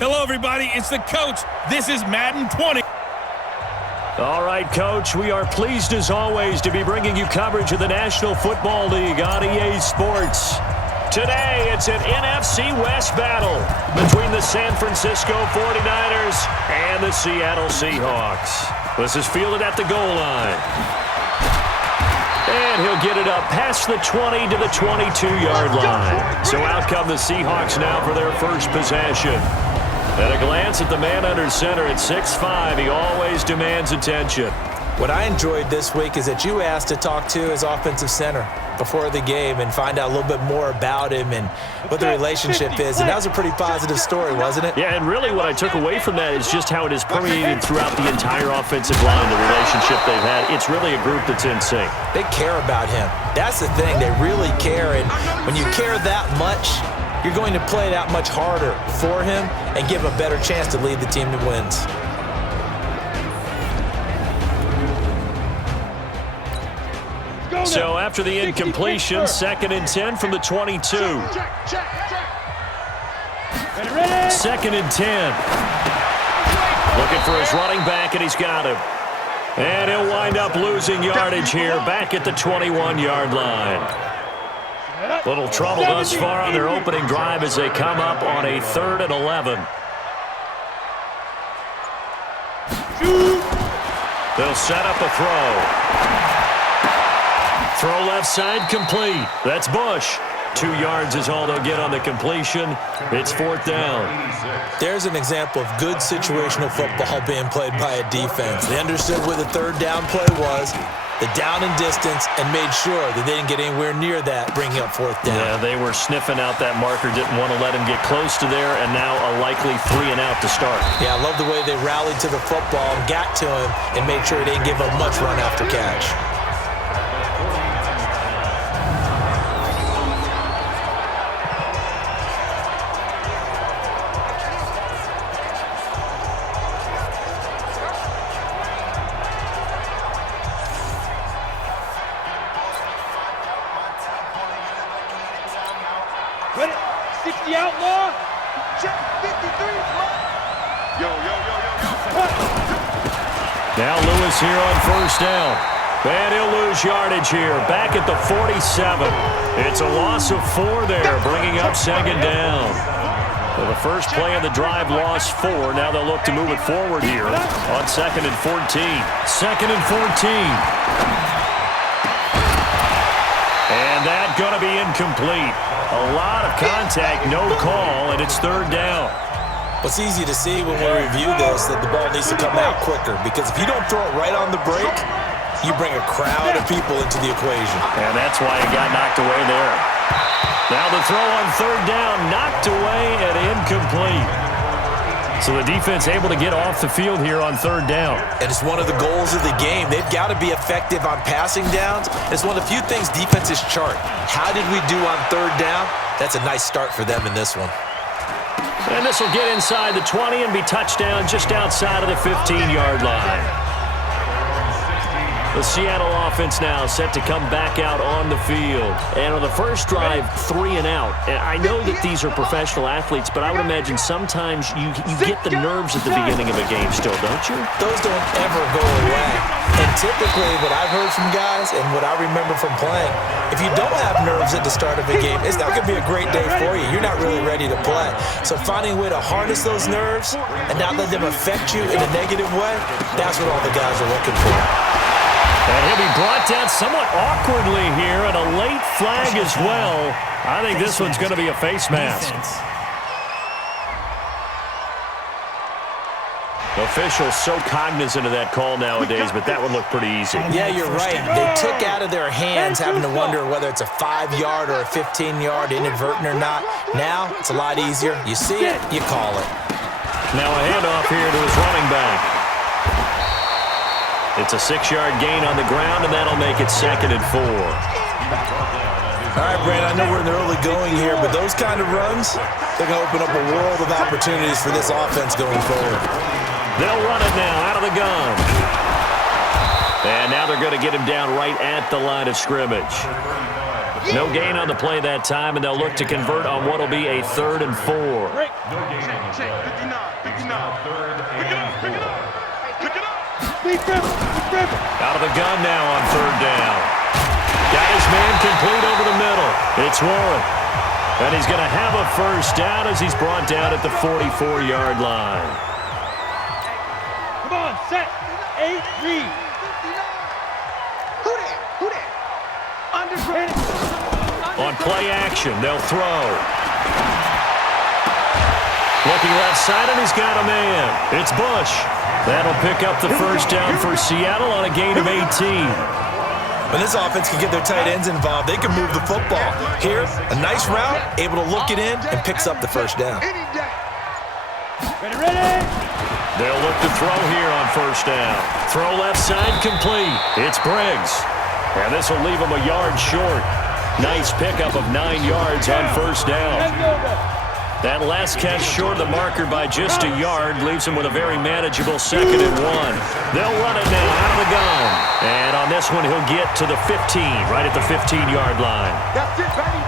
Hello, everybody. It's the coach. This is Madden 20. All right, Coach, we are pleased as always to be bringing you coverage of the National Football League on EA Sports. Today, it's an NFC West battle between the San Francisco 49ers and the Seattle Seahawks. This is fielded at the goal line. And he'll get it up past the 20 to the 22-yard line. So out come the Seahawks now for their first possession. At a glance at the man under center at 6'5", he always demands attention. What I enjoyed this week is that you asked to talk to his offensive center before the game and find out a little bit more about him and what the relationship is. And that was a pretty positive story, wasn't it? Yeah, and really what I took away from that is just how it has permeated throughout the entire offensive line, the relationship they've had. It's really a group that's in sync. They care about him. That's the thing. They really care. And when you care that much, you're going to play that much harder for him and give him a better chance to lead the team that wins. So after the incompletion, 2nd and 10 from the 22. 2nd and 10. Looking for his running back, and he's got him. And he'll wind up losing yardage here back at the 21-yard line. Little trouble thus far on their opening drive as they come up on a 3rd and 11. They'll set up a throw. Throw left side complete. That's Bush. 2 yards is all they'll get on the completion. It's 4th down. There's an example of good situational football being played by a defense. They understood where the 3rd down play was, the down and distance, and made sure that they didn't get anywhere near that, bringing up 4th down. Yeah, they were sniffing out that marker, didn't want to let him get close to there, and now a likely 3 and out to start. Yeah, I love the way they rallied to the football and got to him and made sure he didn't give up much run after catch. Ready? 60 outlaw. Check 53. Yo. Now Lewis here on 1st down. And he'll lose yardage here. Back at the 47. It's a loss of 4 there, bringing up 2nd down. Well, the first play of the drive lost 4. Now they'll look to move it forward here on 2nd and 14. 2nd and 14. And that's going to be incomplete. A lot of contact, no call, and it's 3rd down. It's easy to see when we review this that the ball needs to come out quicker, because if you don't throw it right on the break, you bring a crowd of people into the equation. And that's why it got knocked away there. Now the throw on 3rd down, knocked away and incomplete. So the defense able to get off the field here on 3rd down. And it's one of the goals of the game. They've got to be effective on passing downs. It's one of the few things defenses chart. How did we do on 3rd down? That's a nice start for them in this one. And this will get inside the 20 and be touchdown just outside of the 15-yard line. The Seattle offense now set to come back out on the field. And on the first drive, 3 and out. And I know that these are professional athletes, but I would imagine sometimes you get the nerves at the beginning of a game still, don't you? Those don't ever go away. And typically what I've heard from guys and what I remember from playing, if you don't have nerves at the start of a game, it's not going to be a great day for you. You're not really ready to play. So finding a way to harness those nerves and not let them affect you in a negative way, that's what all the guys are looking for. And he'll be brought down somewhat awkwardly here, and a late flag as well. I think this one's going to be a face mask. Officials so cognizant of that call nowadays, but that would look pretty easy. Yeah, you're right. They took out of their hands having to wonder whether it's a 5-yard or a 15-yard, inadvertent or not. Now, it's a lot easier. You see it, you call it. Now a handoff here to his running back. It's a 6-yard gain on the ground, and that'll make it 2nd and 4. All right, Brandon, I know we're in the early going here, but those kind of runs, they're going to open up a world of opportunities for this offense going forward. They'll run it now out of the gun. And now they're going to get him down right at the line of scrimmage. No gain on the play that time, and they'll look to convert on what will be a 3rd and 4. Check 59, 59. Pick it up, pick it up. Pick it up. Out of the gun now on third down. Got his man complete over the middle. It's Warren. And he's going to have a first down as he's brought down at the 44-yard line. Come on, set. 8, read. Who that? Under. On play action, they'll throw. Looking left side, and he's got a man. It's Bush. That'll pick up the first down for Seattle on a gain of 18. When this offense can get their tight ends involved, they can move the football. Here, a nice route, able to look it in, and picks up the first down. Ready. They'll look to throw here on first down. Throw left side complete. It's Briggs. And this will leave him a yard short. Nice pickup of 9 yards on first down. That last catch short of the marker by just a yard leaves him with a very manageable 2nd and 1. They'll run it now out of the gun. And on this one, he'll get to the 15, right at the 15-yard line. That's it, baby.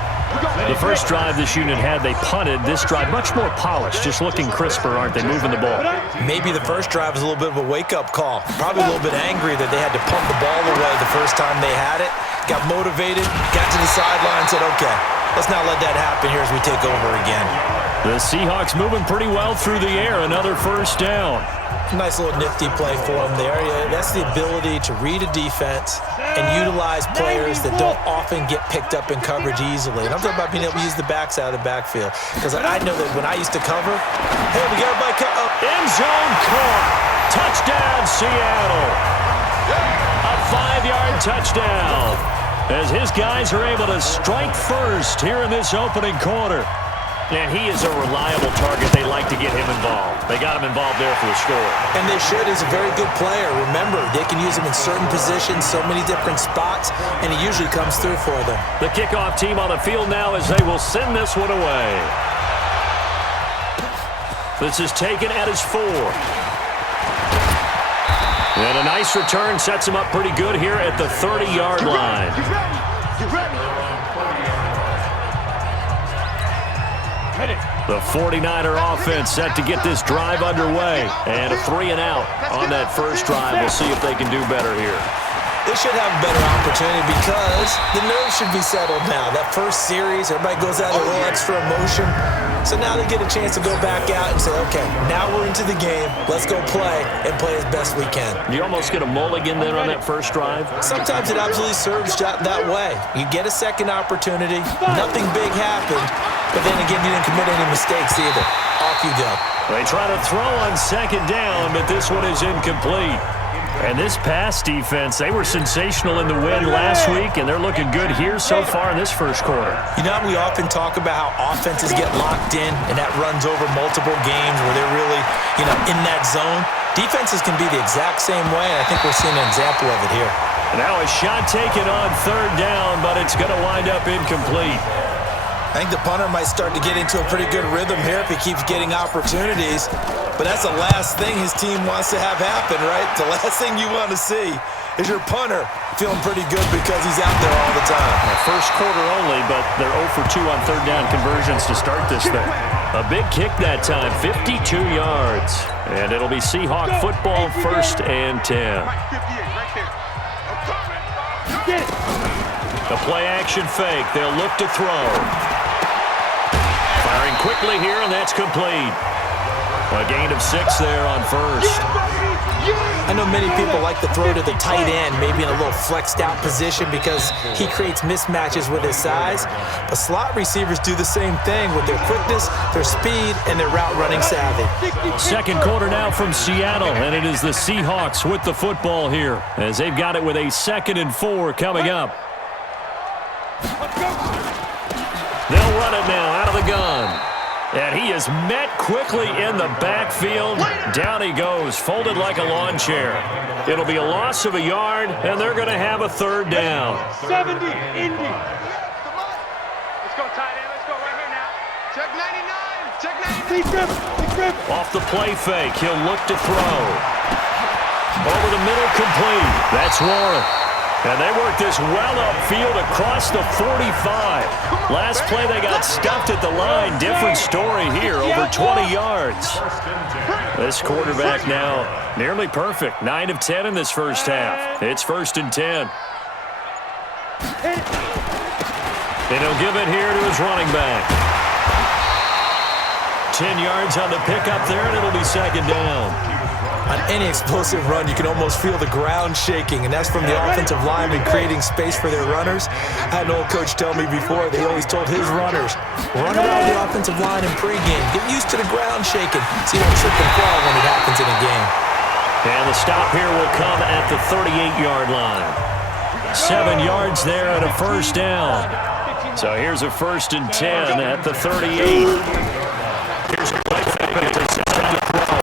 The first drive this unit had, they punted. This drive, much more polished, just looking crisper, aren't they, moving the ball? Maybe the first drive was a little bit of a wake-up call. Probably a little bit angry that they had to punt the ball away the first time they had it. Got motivated, got to the sideline, said, okay, let's not let that happen here as we take over again. The Seahawks moving pretty well through the air. Another first down. Nice little nifty play for them there. Yeah, that's the ability to read a defense and utilize players that don't often get picked up in coverage easily. And I'm talking about being able to use the backs out of the backfield. Because I know that when I used to cover, hey, we got everybody cut up. End zone caught. Touchdown, Seattle. A 5-yard touchdown. As his guys are able to strike first here in this opening quarter. And he is a reliable target. They like to get him involved. They got him involved there for the score. And they should. He's a very good player. Remember, they can use him in certain positions, so many different spots, and he usually comes through for them. The kickoff team on the field now as they will send this one away. This is taken at his 4. And a nice return sets him up pretty good here at the 30-yard line. Get ready. The 49er offense set to get this drive underway. And a 3-and-out on that first drive. We'll see if they can do better here. They should have a better opportunity because the nerves should be settled now. That first series, everybody goes out a little extra emotion. So now they get a chance to go back out and say, okay, now we're into the game. Let's go play and play as best we can. You almost get a mulligan then on that first drive? Sometimes it absolutely serves that way. You get a second opportunity. Nothing big happened. But then again, you didn't commit any mistakes either. Off you go. They try to throw on second down, but this one is incomplete. And this pass defense, they were sensational in the win last week, and they're looking good here so far in this first quarter. You know, we often talk about how offenses get locked in, and that runs over multiple games where they're really, in that zone. Defenses can be the exact same way, and I think we're seeing an example of it here. Now a shot taken on third down, but it's going to wind up incomplete. I think the punter might start to get into a pretty good rhythm here if he keeps getting opportunities. But that's the last thing his team wants to have happen, right? The last thing you want to see is your punter feeling pretty good because he's out there all the time. First quarter only, but they're 0 for 2 on third down conversions to start this thing. A big kick that time, 52 yards. And it'll be Seahawk football, 1st and 10. The play action fake. They'll look to throw. Firing quickly here, and that's complete. A gain of 6 there on first. I know many people like to throw to the tight end, maybe in a little flexed out position because he creates mismatches with his size. But slot receivers do the same thing with their quickness, their speed, and their route running savvy. Second quarter now from Seattle, and it is the Seahawks with the football here as they've got it with a 2nd and 4 coming up. They'll run it now out of the gun. And he is met quickly in the backfield. Down he goes, folded like a lawn chair. It'll be a loss of a yard, and they're going to have a third down. 70, Indy. Let's go, tight end. Let's go right here now. Check 99. Check 99. Off the play fake, he'll look to throw. Over the middle, complete. That's Warren. And they work this well upfield across the 45. Last play, they got stuffed at the line. Different story here, over 20 yards. This quarterback now nearly perfect. 9 of 10 in this first half. It's 1st and 10. And he'll give it here to his running back. 10 yards on the pickup there, and it'll be 2nd down. On any explosive run, you can almost feel the ground shaking, and that's from the offensive linemen creating space for their runners. I had an old coach tell me before, they always told his runners, run around the offensive line in pregame. Get used to the ground shaking so you don't trip and fall when it happens in a game. And the stop here will come at the 38-yard line. 7 yards there and a 1st down. So here's a 1st and 10 at the 38. Here's a play fake to set up the throw.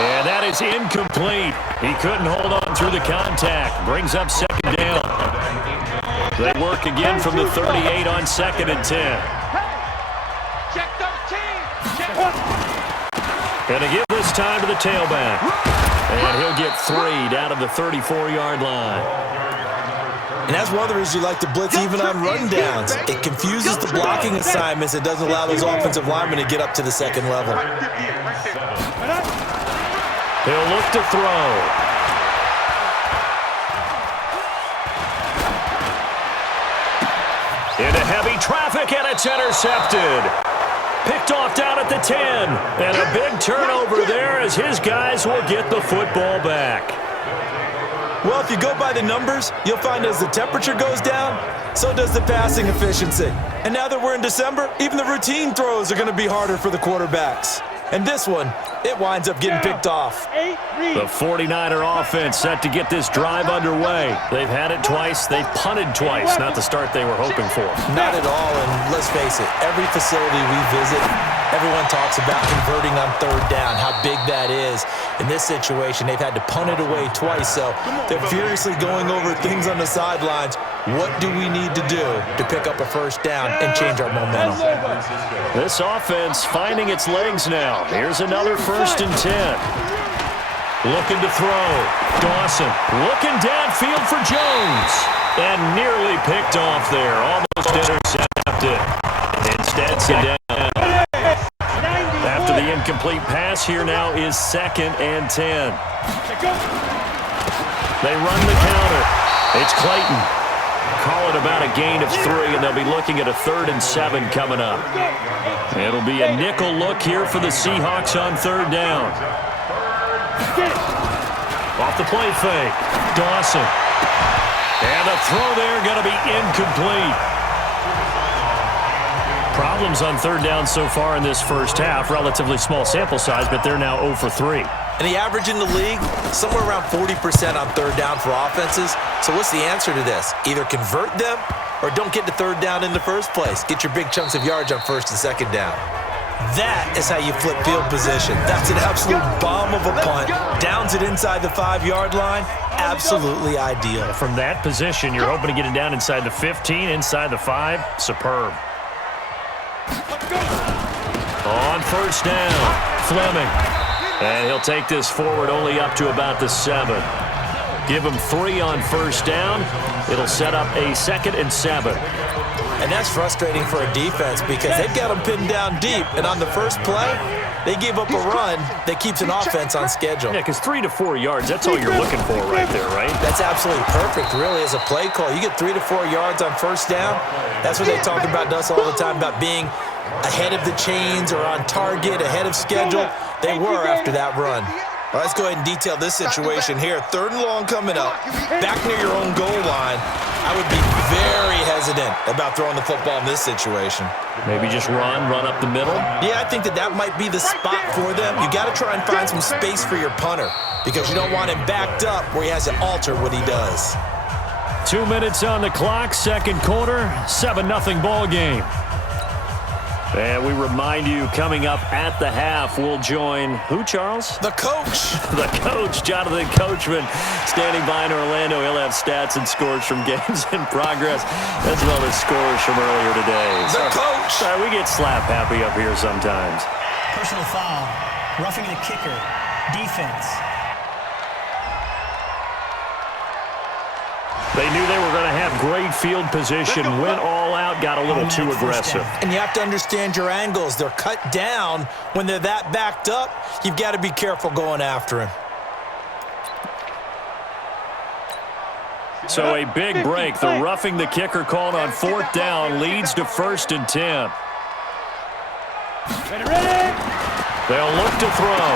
And that is incomplete. He couldn't hold on through the contact. Brings up 2nd down. They work again from the 38 on 2nd and 10. Check 13. Check. And they give this time to the tailback. And he'll get 3 down to the 34-yard line. And that's one of the reasons you like to blitz even on rundowns. It confuses the blocking assignments. It doesn't allow those offensive linemen to get up to the 2nd level. He'll look to throw. Into heavy traffic, and it's intercepted. Picked off down at the 10. And a big turnover there as his guys will get the football back. Well, if you go by the numbers, you'll find as the temperature goes down, so does the passing efficiency. And now that we're in December, even the routine throws are going to be harder for the quarterbacks. And this one, it winds up getting picked off. The 49er offense set to get this drive underway. They've had it twice. They've punted twice. Not the start they were hoping for. Not at all, and let's face it, every facility we visit, everyone talks about converting on 3rd down, how big that is. In this situation, they've had to punt it away twice, so they're furiously going over things on the sidelines. What do we need to do to pick up a 1st down and change our momentum? This offense finding its legs now. Here's another 1st and 10. Looking to throw. Dawson looking downfield for Jones. And nearly picked off there. Almost intercepted. Instead, sit down. After the incomplete pass, here now is 2nd and 10. They run the counter. It's Clayton. Call it about a gain of 3, and they'll be looking at a 3rd and 7 coming up. It'll be a nickel look here for the Seahawks on 3rd down. Off the play fake. Dawson. And the throw there going to be incomplete. Problems on 3rd down so far in this first half. Relatively small sample size, but they're now 0 for 3. And the average in the league, somewhere around 40% on 3rd down for offenses. So what's the answer to this? Either convert them or don't get to 3rd down in the first place. Get your big chunks of yards on 1st and 2nd down. That is how you flip field position. That's an absolute bomb of a punt. Downs it inside the 5-yard line. Absolutely ideal. From that position, you're hoping to get it down inside the 15, inside the 5. Superb. On 1st down, Fleming. And he'll take this forward only up to about the 7. Give him 3 on 1st down. It'll set up a 2nd and 7. And that's frustrating for a defense because they've got them pinned down deep. And on the first play, they give up a run that keeps an offense on schedule. Yeah, because 3 to 4 yards, that's all you're looking for right there, right? That's absolutely perfect, really, as a play call. You get 3 to 4 yards on 1st down. That's what they talk about to us all the time, about being ahead of the chains or on target, ahead of schedule. They were after that run. Well, let's go ahead and detail this situation here. 3rd and long coming up, back near your own goal line. I would be very hesitant about throwing the football in this situation. Maybe just run up the middle? Yeah, I think that might be the spot for them. You got to try and find some space for your punter because you don't want him backed up where he has to alter what he does. 2 minutes on the clock, 2nd quarter, 7-0 ball game. And we remind you, coming up at the half, we'll join who, Charles? The coach. The coach, Jonathan Coachman, standing by in Orlando. He'll have stats and scores from games in progress, as well as scores from earlier today. The coach. Sorry, we get slap happy up here sometimes. Personal foul, roughing the kicker, defense. They knew they were going to have great field position, went all out, got a little too aggressive. And you have to understand your angles. They're cut down. When they're that backed up, you've got to be careful going after him. So a big break. The roughing the kicker called on 4th down leads to 1st and 10. They'll look to throw.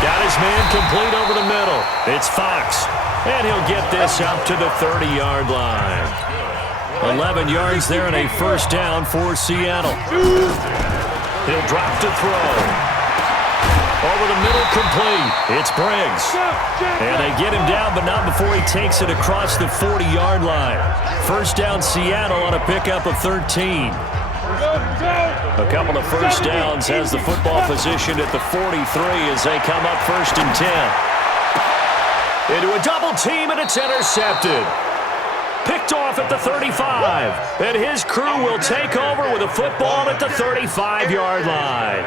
Got his man complete over the middle. It's Fox. And he'll get this up to the 30-yard line. 11 yards there and a 1st down for Seattle. He'll drop to throw. Over the middle, complete. It's Briggs. And they get him down, but not before he takes it across the 40-yard line. 1st down Seattle on a pickup of 13. A couple of 1st downs has the football position at the 43 as they come up 1st and 10. Into a double team, and it's intercepted. Picked off at the 35. And his crew will take over with a football at the 35-yard line.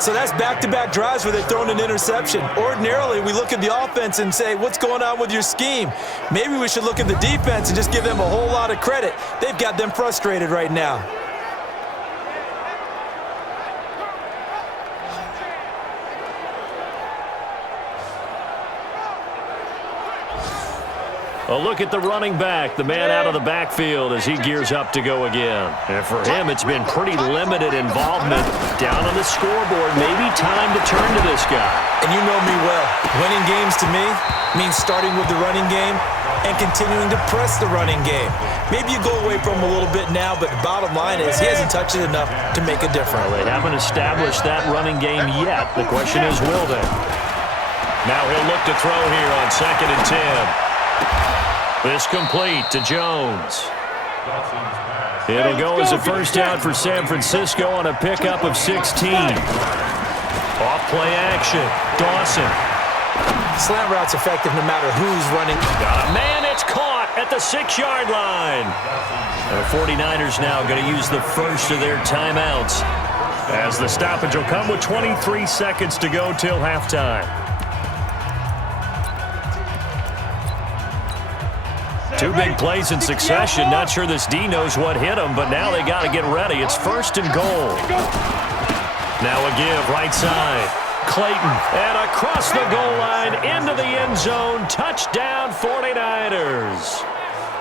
So that's back-to-back drives where they're throwing an interception. Ordinarily, we look at the offense and say, what's going on with your scheme? Maybe we should look at the defense and just give them a whole lot of credit. They've got them frustrated right now. A look at the running back, the man out of the backfield as he gears up to go again. And for him, it's been pretty limited involvement down on the scoreboard. Maybe time to turn to this guy. And you know me well. Winning games to me means starting with the running game and continuing to press the running game. Maybe you go away from him a little bit now, but the bottom line is he hasn't touched it enough to make a difference. Well, they haven't established that running game yet. The question is, will they? Now he'll look to throw here on 2nd and 10. This complete to Jones. It'll go as a 1st down for San Francisco on a pickup of 16. Off play action. Dawson. Slant route's effective no matter who's running. Got a man, it's caught at the 6-yard line. The 49ers now going to use the first of their timeouts as the stoppage will come with 23 seconds to go till halftime. 2 big plays in succession. Not sure this D knows what hit him, but now they got to get ready. It's 1st and goal. Now a give right side. Clayton, and across the goal line into the end zone. Touchdown 49ers.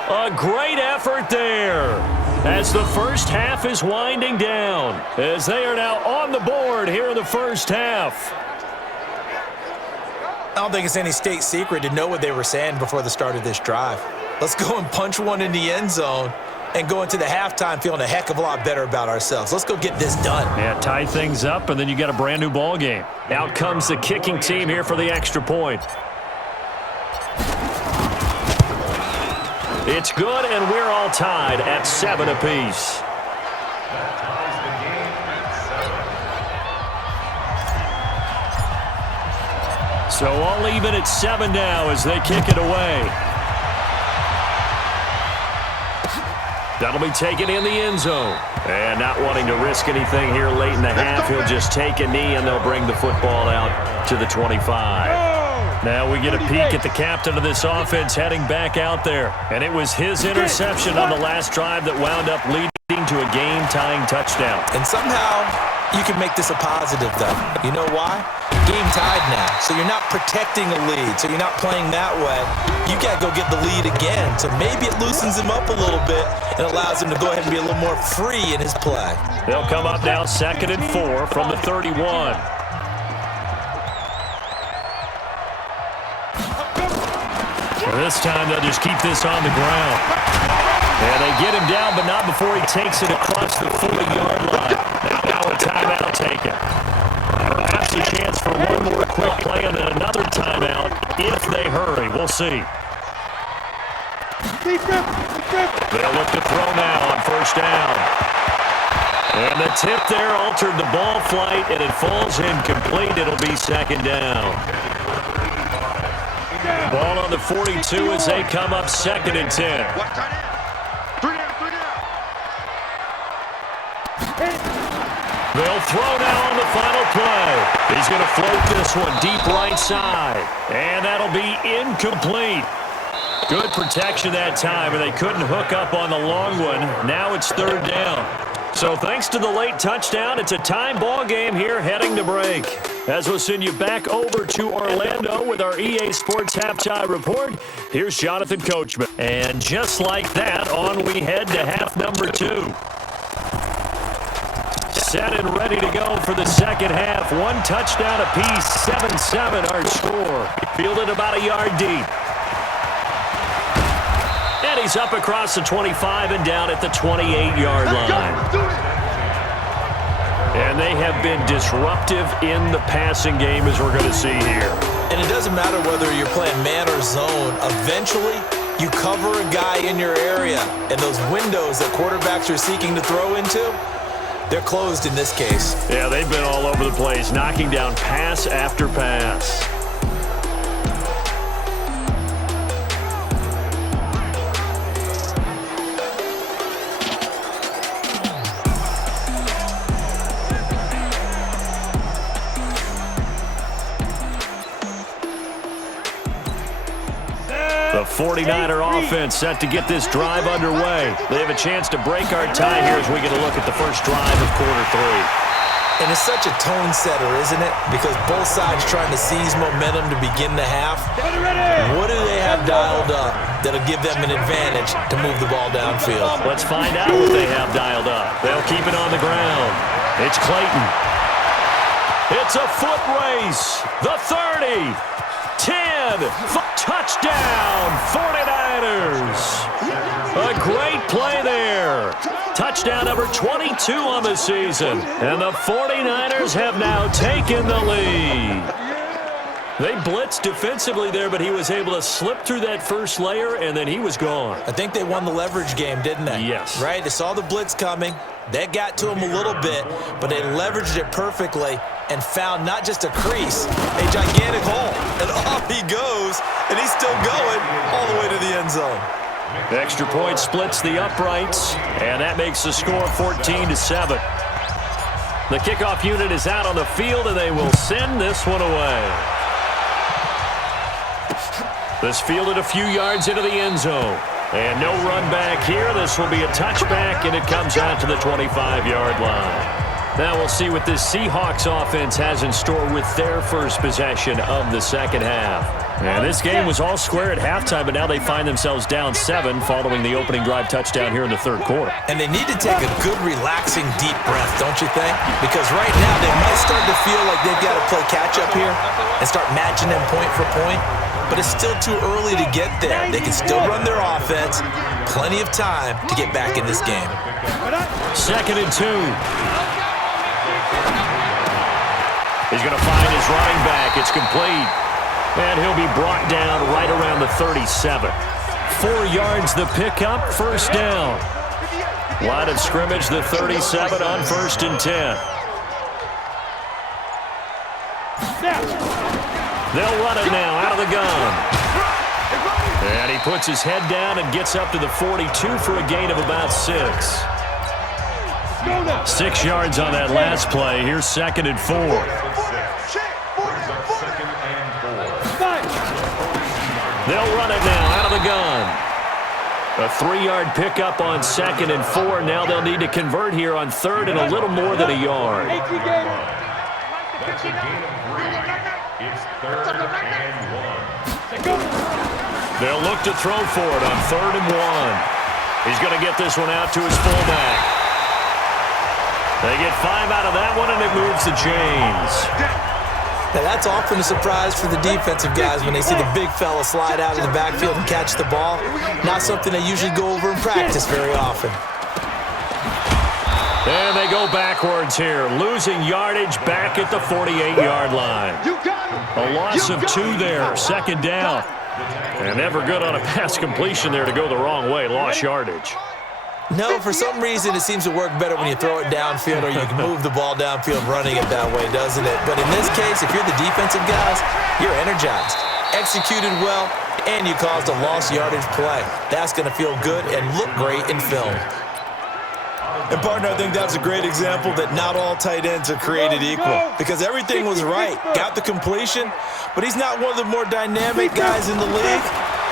A great effort there as the first half is winding down, as they are now on the board here in the first half. I don't think it's any state secret to know what they were saying before the start of this drive. Let's go and punch one in the end zone and go into the halftime feeling a heck of a lot better about ourselves. Let's go get this done. Yeah, tie things up, and then you got a brand new ball game. Out comes the kicking team here for the extra point. It's good, and we're all tied at 7 apiece. So all even at 7 now as they kick it away. That'll be taken in the end zone. And not wanting to risk anything here late in the half, he'll just take a knee and they'll bring the football out to the 25. Now we get a peek at the captain of this offense heading back out there. And it was his interception on the last drive that wound up leading to a game-tying touchdown. And somehow you can make this a positive, though. You know why? Game tied now, so you're not protecting a lead, so you're not playing that way. You got to go get the lead again, so maybe it loosens him up a little bit and allows him to go ahead and be a little more free in his play. They'll come up now 2nd and 4 from the 31. And this time they'll just keep this on the ground. And they get him down, but not before he takes it across the 40-yard line. Now a timeout taken. Perhaps a chance for one more quick play and then another timeout if they hurry. We'll see. They'll look to throw now on 1st down. And the tip there altered the ball flight, and it falls incomplete. It'll be 2nd down. Ball on the 42 as they come up 2nd and 10. They'll throw now on the final play. He's going to float this one deep right side. And that'll be incomplete. Good protection that time, and they couldn't hook up on the long one. Now it's third down. So thanks to the late touchdown, it's a time ball game here heading to break. As we'll send you back over to Orlando with our EA Sports Halftime Report, here's Jonathan Coachman. And just like that, on we head to half number 2. Set and ready to go for the second half. One touchdown apiece, 7-7 our score. Fielded about a yard deep. And he's up across the 25 and down at the 28-yard line. And they have been disruptive in the passing game, as we're going to see here. And it doesn't matter whether you're playing man or zone. Eventually, you cover a guy in your area. And those windows that quarterbacks are seeking to throw into, they're closed in this case. Yeah, they've been all over the place, knocking down pass after pass. The 49er offense set to get this drive underway. They have a chance to break our tie here as we get a look at the first drive of quarter 3. And it's such a tone setter, isn't it? Because both sides trying to seize momentum to begin the half. What do they have dialed up that'll give them an advantage to move the ball downfield? Let's find out what they have dialed up. They'll keep it on the ground. It's Clayton. It's a foot race. The 30. 10. Touchdown, 49ers. A great play there. Touchdown number 22 on the season. And the 49ers have now taken the lead. They blitzed defensively there, but he was able to slip through that first layer, and then he was gone. I think they won the leverage game, didn't they? Yes. Right? They saw the blitz coming. That got to him a little bit, but they leveraged it perfectly and found not just a crease, a gigantic hole. And off he goes, and he's still going all the way to the end zone. The extra point splits the uprights, and that makes the score 14-7. The kickoff unit is out on the field, and they will send this one away. This fielded a few yards into the end zone. And no run back here. This will be a touchback, and it comes out to the 25-yard line. Now we'll see what this Seahawks offense has in store with their first possession of the second half. And this game was all square at halftime, but now they find themselves down 7 following the opening drive touchdown here in the third quarter. And they need to take a good, relaxing, deep breath, don't you think? Because right now they might start to feel like they've got to play catch-up here and start matching them point for point. But it's still too early to get there. They can still run their offense. Plenty of time to get back in this game. 2nd and 2. He's going to find his running back. It's complete. And he'll be brought down right around the 37. 4 yards the pickup, first down. Line of scrimmage, the 37 on 1st and 10. They'll run it now out of the gun. And he puts his head down and gets up to the 42 for a gain of about 6. 6 yards on that last play. Here's 2nd and 4. They'll run it now out of the gun. A 3-yard pickup on 2nd and 4. Now they'll need to convert here on 3rd and a little more than a yard. It's 3rd and 1. They'll look to throw for it on 3rd and 1. He's going to get this one out to his fullback. They get 5 out of that one, and it moves the chains. Now, that's often a surprise for the defensive guys when they see the big fella slide out of the backfield and catch the ball. Not something they usually go over in practice very often. And they go backwards here, losing yardage back at the 48-yard line. A loss of 2 there, 2nd down. And never good on a pass completion there to go the wrong way, lost yardage. No, for some reason it seems to work better when you throw it downfield or you can move the ball downfield running it that way, doesn't it? But in this case, if you're the defensive guys, you're energized, executed well, and you caused a lost yardage play. That's going to feel good and look great in film. And, partner, I think that's a great example that not all tight ends are created equal because everything was right. Got the completion, but he's not one of the more dynamic guys in the league.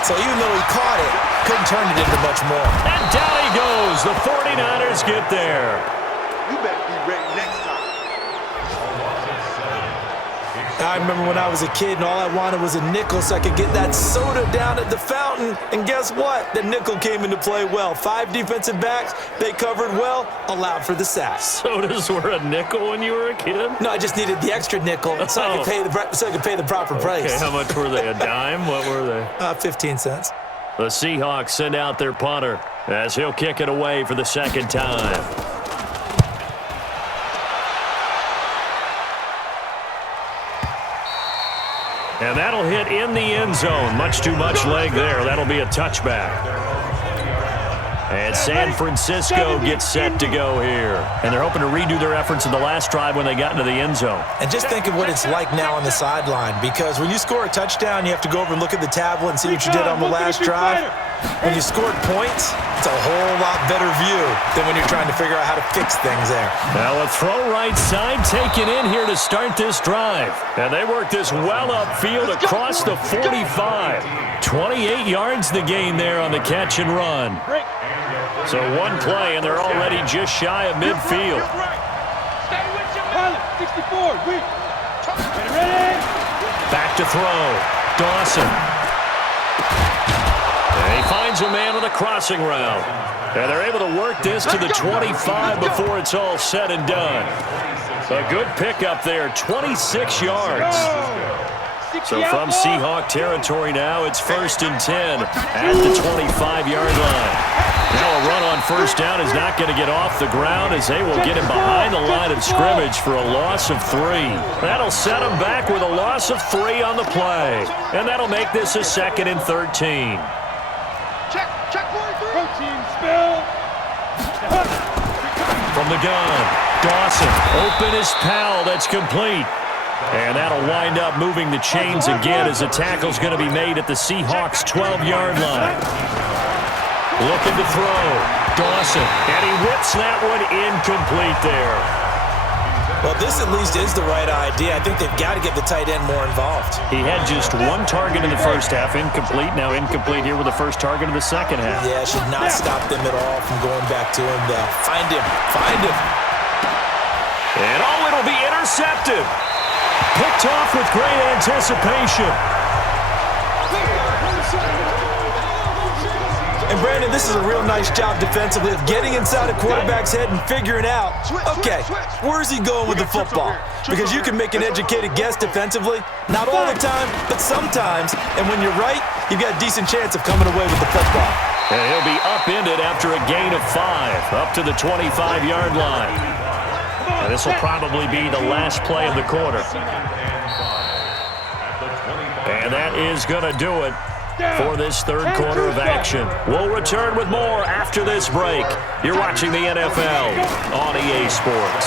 So even though he caught it, couldn't turn it into much more. And down he goes. The 49ers get there. You better be ready next time. I remember when I was a kid and all I wanted was a nickel so I could get that soda down at the fountain. And guess what? The nickel came into play well. 5 defensive backs, they covered well, allowed for the sacks. Sodas were a nickel when you were a kid? No, I just needed the extra nickel so I could pay the proper price. Okay, how much were they? A dime? What were they? 15 cents. The Seahawks send out their punter as he'll kick it away for the second time. And that'll hit in the end zone. Much too much leg there. That'll be a touchback. And San Francisco gets set to go here. And they're hoping to redo their efforts in the last drive when they got into the end zone. And just think of what it's like now on the sideline, because when you score a touchdown, you have to go over and look at the tablet and see what you did on the last drive. When you scored points, it's a whole lot better view than when you're trying to figure out how to fix things there. Now a throw right side taken in here to start this drive. And they work this well upfield across the 45. 28 yards the gain there on the catch and run. So one play, and they're already just shy of midfield. Stay with your man. 64. Ready? Back to throw. Dawson. And he finds a man with a crossing route. And they're able to work this to the 25 before it's all said and done. A good pickup there, 26 yards. So from Seahawk territory now, it's 1st and 10 at the 25-yard line. Now a run on first down is not going to get off the ground as they will get him behind the line of scrimmage for a loss of 3. That'll set him back with a loss of 3 on the play. And that'll make this a 2nd and 13. Check 43. Protein spill. From the gun, Dawson, open as Powell, that's complete. And that'll wind up moving the chains again as the tackle's going to be made at the Seahawks' 12-yard line. Looking to throw, Dawson, and he whips that one incomplete there. Well, this at least is the right idea. I think they've got to get the tight end more involved. He had just 1 target in the first half, incomplete. Now incomplete here with the first target of the second half. Yeah, should not stop them at all from going back to him. Find him. And it'll be intercepted. Picked off with great anticipation. And Brandon, this is a real nice job defensively of getting inside a quarterback's head and figuring out, okay, where's he going with the football? Because you can make an educated guess defensively, not all the time, but sometimes. And when you're right, you've got a decent chance of coming away with the football. And he'll be upended after a gain of 5, up to the 25-yard line. And this will probably be the last play of the quarter. And that is going to do it for this third quarter of action. We'll return with more after this break. You're watching the NFL on EA Sports.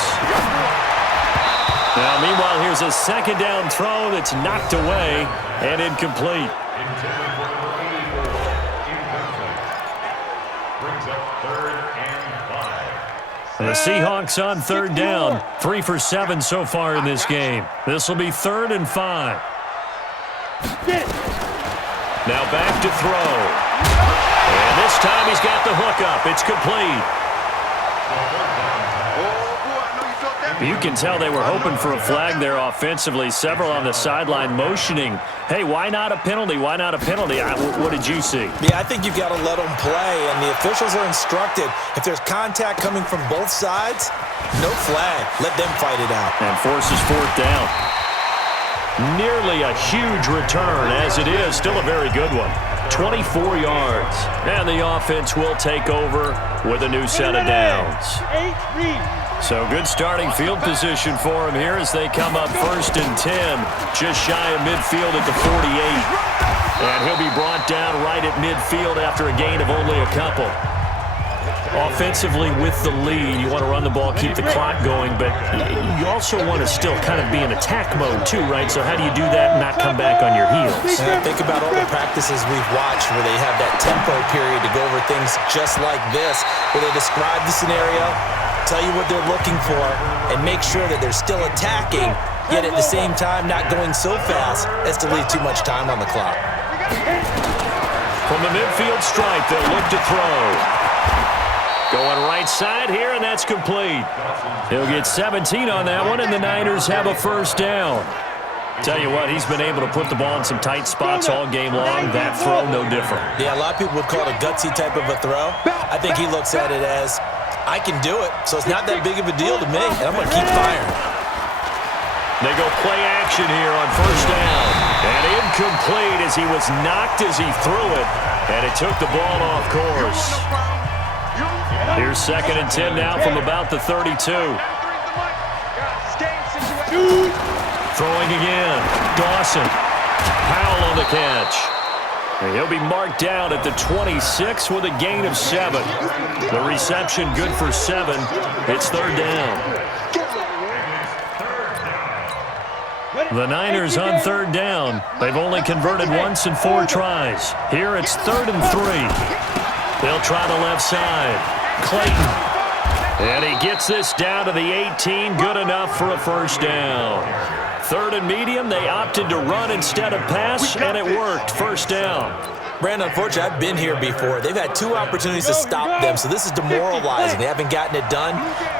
Now, meanwhile, here's a second down throw that's knocked away and incomplete. Brings up 3rd and 5. The Seahawks on 3rd down, 3 for 7 so far in this game. This will be 3rd and 5. Now back to throw. And this time he's got the hook up. It's complete. You can tell they were hoping for a flag there offensively. Several on the sideline motioning, hey, why not a penalty? Why not a penalty? What did you see? Yeah, I think you've got to let them play, and the officials are instructed. If there's contact coming from both sides, no flag. Let them fight it out. And forces 4th down. Nearly a huge return, as it is. Still a very good one. 24 yards. And the offense will take over with a new set of downs. So good starting field position for him here as they come up 1st and 10. Just shy of midfield at the 48. And he'll be brought down right at midfield after a gain of only a couple. Offensively with the lead, you want to run the ball, keep the clock going, but you also want to still kind of be in attack mode too, right? So how do you do that and not come back on your heels? And think about all the practices we've watched where they have that tempo period to go over things just like this, where they describe the scenario, tell you what they're looking for, and make sure that they're still attacking, yet at the same time not going so fast as to leave too much time on the clock. From the midfield stripe, they'll look to throw. Going right side here, and that's complete. He'll get 17 on that one, and the Niners have a first down. Tell you what, he's been able to put the ball in some tight spots all game long. That throw, no different. Yeah, a lot of people would call it a gutsy type of a throw. I think he looks at it as, I can do it, so it's not that big of a deal to me, and I'm going to keep firing. They go play action here on first down. And incomplete as he was knocked as he threw it, and it took the ball off course. Here's 2nd and 10 now from about the 32. Throwing again. Dawson. Powell on the catch. And he'll be marked down at the 26 with a gain of 7. The reception good for 7. It's 3rd down. The Niners on 3rd down. They've only converted once in 4 tries. Here it's 3rd and 3. They'll try the left side. Clayton. And he gets this down to the 18. Good enough for a first down. 3rd and medium. They opted to run instead of pass, and it worked. First down. Brandon, unfortunately, I've been here before. They've had 2 opportunities to stop them, so this is demoralizing. They haven't gotten it done.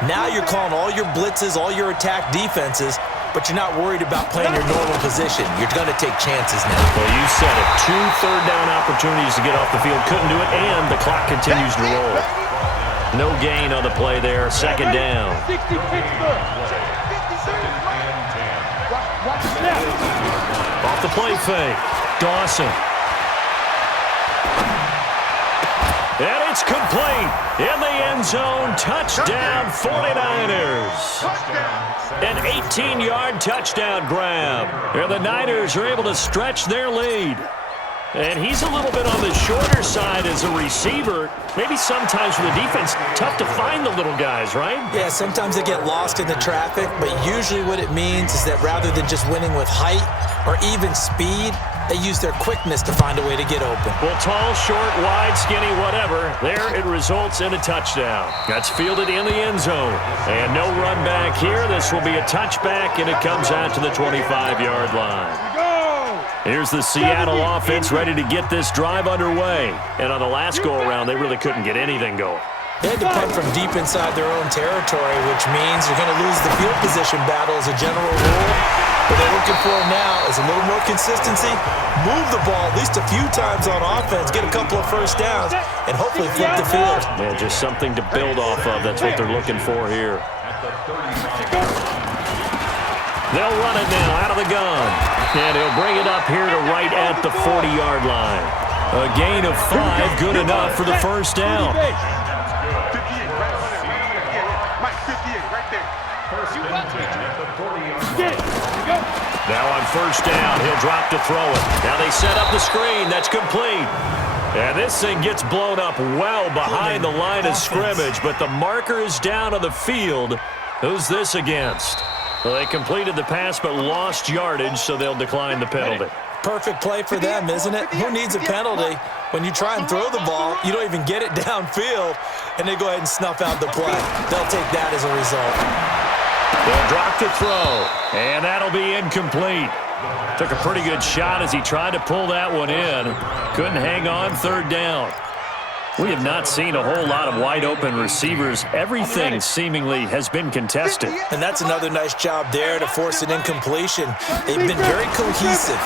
Now you're calling all your blitzes, all your attack defenses, but you're not worried about playing your normal position. You're going to take chances now. Well, you said it. 2 third-down opportunities to get off the field. Couldn't do it, and the clock continues to roll. No gain on the play there. 2nd down. Off the play fake. Dawson. And it's complete. In the end zone. Touchdown, 49ers. An 18-yard touchdown grab. And the Niners are able to stretch their lead. And he's a little bit on the shorter side as a receiver. Maybe sometimes for the defense, tough to find the little guys, right? Yeah, sometimes they get lost in the traffic, but usually what it means is that rather than just winning with height or even speed, they use their quickness to find a way to get open. Well, tall, short, wide, skinny, whatever. There it results in a touchdown. That's fielded in the end zone. And no run back here. This will be a touchback, and it comes out to the 25-yard line. Here's the Seattle offense ready to get this drive underway. And on the last go-around, they really couldn't get anything going. They had to punt from deep inside their own territory, which means you're going to lose the field position battle as a general rule. What they're looking for now is a little more consistency, move the ball at least a few times on offense, get a couple of first downs, and hopefully flip the field. Yeah, just something to build off of. That's what they're looking for here. They'll run it now out of the gun. And he'll bring it up here to right at the 40-yard line. A gain of 5, good enough for the first down. Now on first down, he'll drop to throw it. Now they set up the screen. That's complete. And this thing gets blown up well behind the line of scrimmage, but the marker is down on the field. Who's this against? Well, they completed the pass but lost yardage, so they'll decline the penalty. Perfect play for them, isn't it? Who needs a penalty? When you try and throw the ball, you don't even get it downfield, and they go ahead and snuff out the play. They'll take that as a result. They'll drop to throw, and that'll be incomplete. Took a pretty good shot as he tried to pull that one in. Couldn't hang on, 3rd down. We have not seen a whole lot of wide-open receivers. Everything seemingly has been contested. And that's another nice job there to force an incompletion. They've been very cohesive,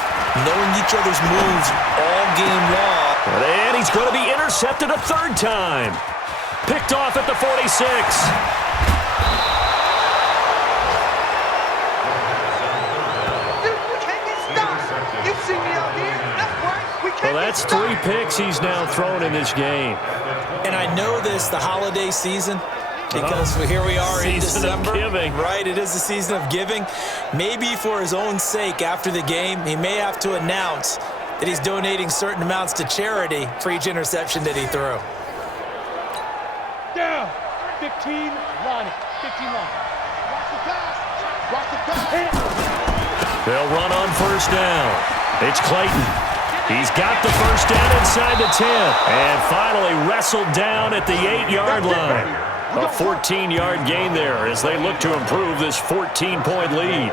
knowing each other's moves all game long. And he's going to be intercepted a 3rd time. Picked off at the 46. Well, that's 3 picks he's now thrown in this game. And I know this, the holiday season, because here we are in December. Giving. Right, it is the season of giving. Maybe for his own sake after the game, he may have to announce that he's donating certain amounts to charity for each interception that he threw. Down. 15, line. 15 line. Watch the pass. Watch the pass. They'll run on first down. It's Clayton. He's got the first down inside the 10. And finally wrestled down at the 8-yard line. A 14-yard gain there as they look to improve this 14-point lead.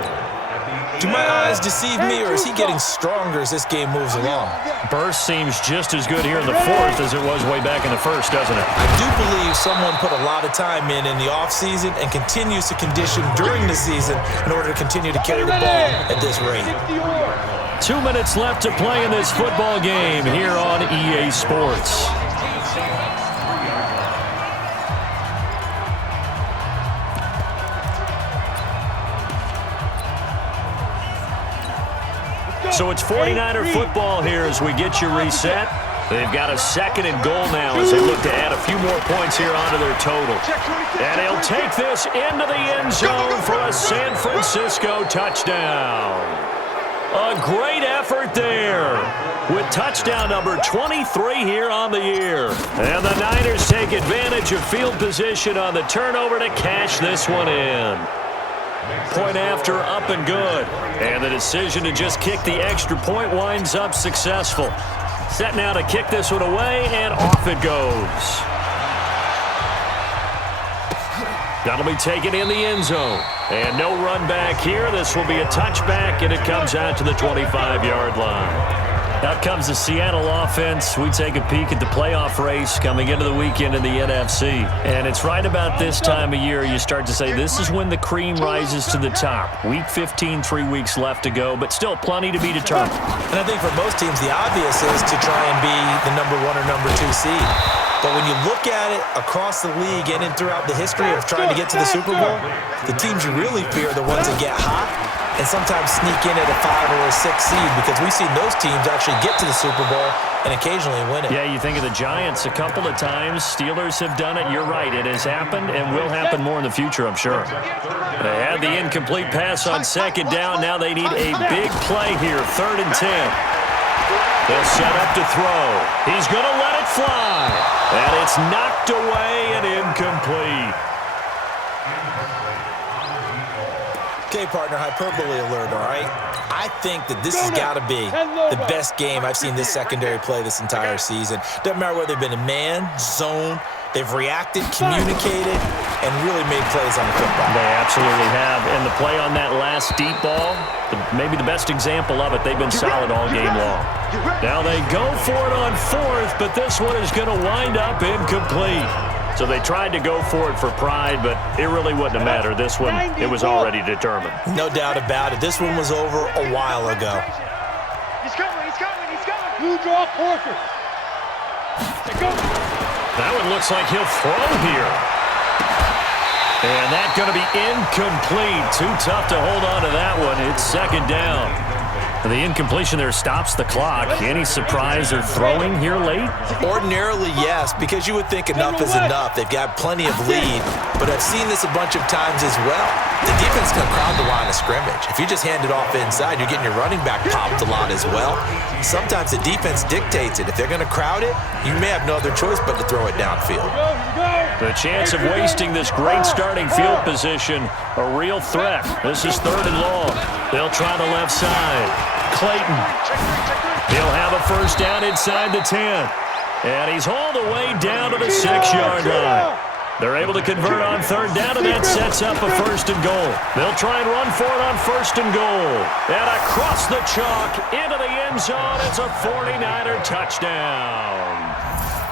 Do my eyes deceive me, or is he getting stronger as this game moves along? Burst seems just as good here in the fourth as it was way back in the first, doesn't it? I do believe someone put a lot of time in the offseason and continues to condition during the season in order to continue to carry the ball at this rate. 2 minutes left to play in this football game here on EA Sports. So it's 49er football here as we get you reset. They've got a 2nd and goal now as they look to add a few more points here onto their total. And he'll take this into the end zone for a San Francisco touchdown. A great effort there with touchdown number 23 here on the year. And the Niners take advantage of field position on the turnover to cash this one in. Point after, up and good. And the decision to just kick the extra point winds up successful. Set now to kick this one away, and off it goes. That'll be taken in the end zone. And no run back here. This will be a touchback, and it comes out to the 25-yard line. Out comes the Seattle offense. We take a peek at the playoff race coming into the weekend in the NFC. And it's right about this time of year you start to say this is when the cream rises to the top. Week 15, 3 weeks left to go, but still plenty to be determined. And I think for most teams, the obvious is to try and be the number 1 or number 2 seed. But when you look at it across the league and throughout the history of trying to get to the Super Bowl, the teams you really fear are the ones that get hot and sometimes sneak in at a 5 or a 6 seed, because we've seen those teams actually get to the Super Bowl and occasionally win it. Yeah, you think of the Giants a couple of times. Steelers have done it. You're right. It has happened and will happen more in the future, I'm sure. They had the incomplete pass on 2nd down. Now they need a big play here, 3rd and 10. They'll set up to throw. He's going to let it fly. And it's knocked away and incomplete. Okay, partner, hyperbole alert, all right? I think that this has got to be the best game I've seen this secondary play this entire season. Doesn't matter whether they've been in man, zone, they've reacted, communicated, and really made plays on the football. They absolutely have. And the play on that last deep ball, maybe the best example of it, they've been solid all game long. Now they go for it on 4th, but this one is going to wind up incomplete. So they tried to go for it for pride, but it really wouldn't have mattered. This one, it was already determined. No doubt about it. This one was over a while ago. He's coming, he's coming, he's coming. Blue draw Porter. That one looks like he'll throw here. And that's going to be incomplete. Too tough to hold on to that one. It's 2nd down. The incompletion there stops the clock. Any surprise or throwing here late? Ordinarily, yes, because you would think enough is enough. They've got plenty of lead, but I've seen this a bunch of times as well. The defense can crowd the line of scrimmage. If you just hand it off inside, you're getting your running back popped a lot as well. Sometimes the defense dictates it. If they're going to crowd it, you may have no other choice but to throw it downfield. The chance of wasting this great starting field position, a real threat. This is 3rd and long. They'll try the left side. Clayton. He'll have a 1st down inside the 10. And he's all the way down to the 6-yard line. They're able to convert on 3rd down, and that sets up a 1st and goal. They'll try and run for it on 1st and goal. And across the chalk into the end zone, it's a 49er touchdown.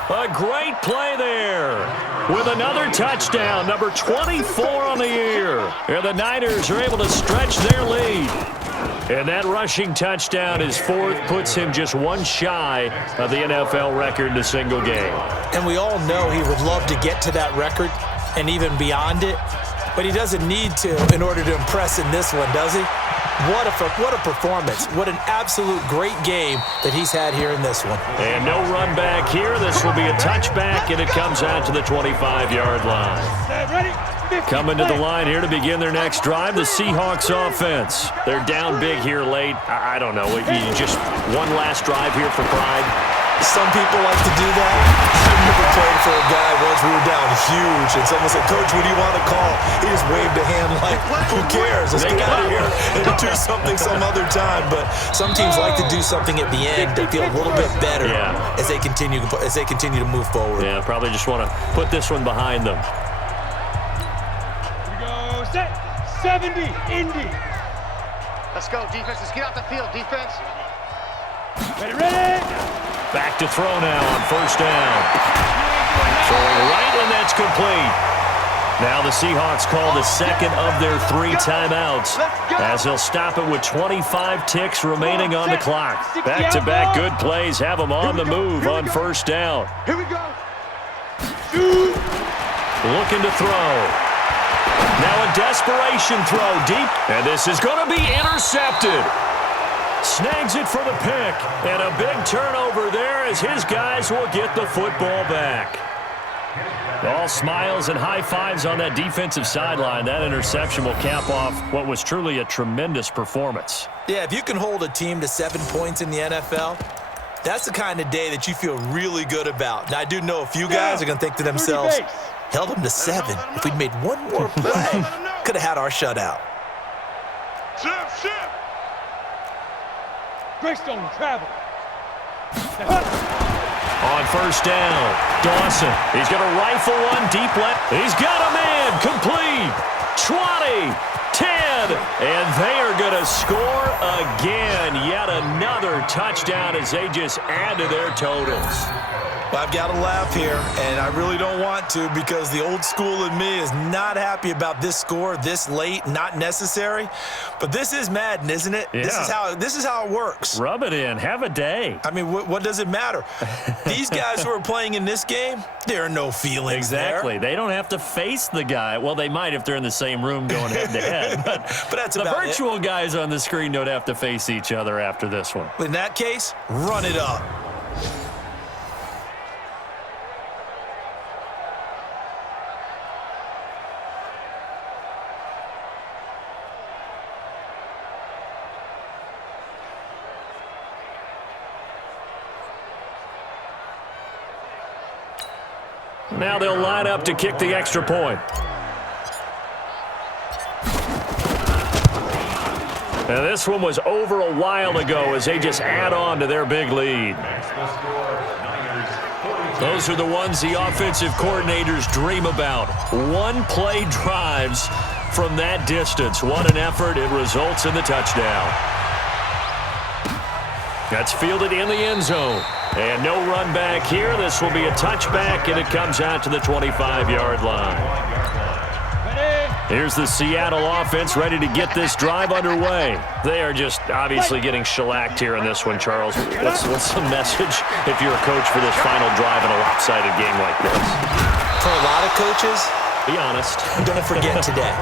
A great play there with another touchdown, number 24 on the year. And the Niners are able to stretch their lead. And that rushing touchdown is 4th, puts him just one shy of the NFL record in a single game. And we all know he would love to get to that record and even beyond it, but he doesn't need to in order to impress in this one, does he? What a performance. What an absolute great game that he's had here in this one. And no run back here. This will be a touchback, and it comes out to the 25-yard line. Coming to the line here to begin their next drive, the Seahawks offense. They're down big here late. I don't know. Just one last drive here for pride. Some people like to do that. I remember playing for a guy once. We were down huge, and someone said, "Coach, what do you want to call?" He just waved a hand like, "Who cares? Let's get out of here and do something some other time." But some teams like to do something at the end to feel a little bit better as they continue to move forward. Yeah, probably just want to put this one behind them. Here we go. Set. 70. Indy. Let's go, defense. Let's get out the field, defense. Ready. Back to throw now on first down. Throwing right, and that's complete. Now the Seahawks call the second of their 3 timeouts as they'll stop it with 25 ticks remaining on the clock. Back-to-back good plays have them on the move on first down. Here we go. Looking to throw. Now a desperation throw deep, and this is going to be intercepted. Snags it for the pick, and a big turnover there as his guys will get the football back. All smiles and high fives on that defensive sideline. That interception will cap off what was truly a tremendous performance. Yeah, if you can hold a team to 7 points in the NFL, that's the kind of day that you feel really good about. Now, I do know a few guys are going to think to themselves, held them to 7. If we'd made one more play, could have had our shutout. Shift. Greystone travel. On first down, Dawson. He's going to rifle one deep left. He's got a man. Complete. 20, 10, and they are going to score again. Yet another touchdown as they just add to their totals. Well, I've got to laugh here, and I really don't want to because the old school in me is not happy about this score this late, not necessary. But this is Madden, isn't it? Yeah. This is how it works. Rub it in. Have a day. I mean, what does it matter? These guys who are playing in this game, there are no feelings Exactly. there. They don't have to face the guy. Well, they might if they're in the same room going head-to-head. But that's the about virtual guys on the screen don't have to face each other after this one. In that case, run it up. Now they'll line up to kick the extra point. And this one was over a while ago as they just add on to their big lead. Those are the ones the offensive coordinators dream about. One-play drives from that distance. What an effort. It results in the touchdown. That's fielded in the end zone. And no run back here. This will be a touchback, and it comes out to the 25-yard line. Here's the Seattle offense ready to get this drive underway. They are just obviously getting shellacked here in this one, Charles. What's the message if you're a coach for this final drive in a lopsided game like this? For a lot of coaches, be honest. Don't forget today.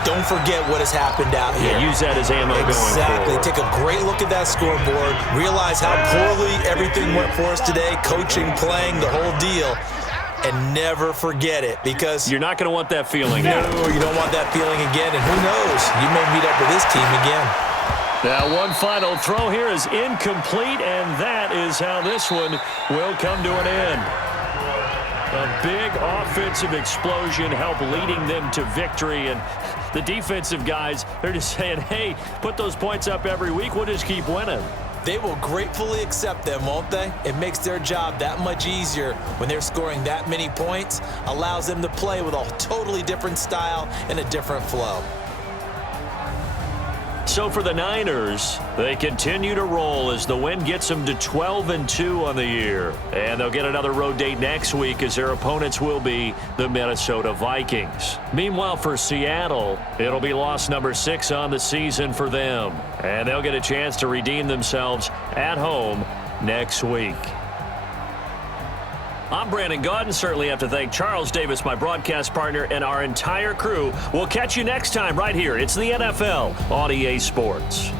Don't forget what has happened out here. Yeah, use that as ammo going forward. Exactly. Take a great look at that scoreboard. Realize how poorly everything went for us today. Coaching, playing, the whole deal. And never forget it because you're not going to want that feeling. No, you don't want that feeling again. And who knows? You may meet up with this team again. Now one final throw here is incomplete, and that is how this one will come to an end. A big offensive explosion helped leading them to victory, and the defensive guys, they're just saying, hey, put those points up every week. We'll just keep winning. They will gratefully accept them, won't they? It makes their job that much easier when they're scoring that many points, allows them to play with a totally different style and a different flow. So for the Niners, they continue to roll as the win gets them to 12-2 on the year. And they'll get another road date next week as their opponents will be the Minnesota Vikings. Meanwhile, for Seattle, it'll be loss number 6 on the season for them. And they'll get a chance to redeem themselves at home next week. I'm Brandon Gaudin. Certainly have to thank Charles Davis, my broadcast partner, and our entire crew. We'll catch you next time right here. It's the NFL on EA Sports.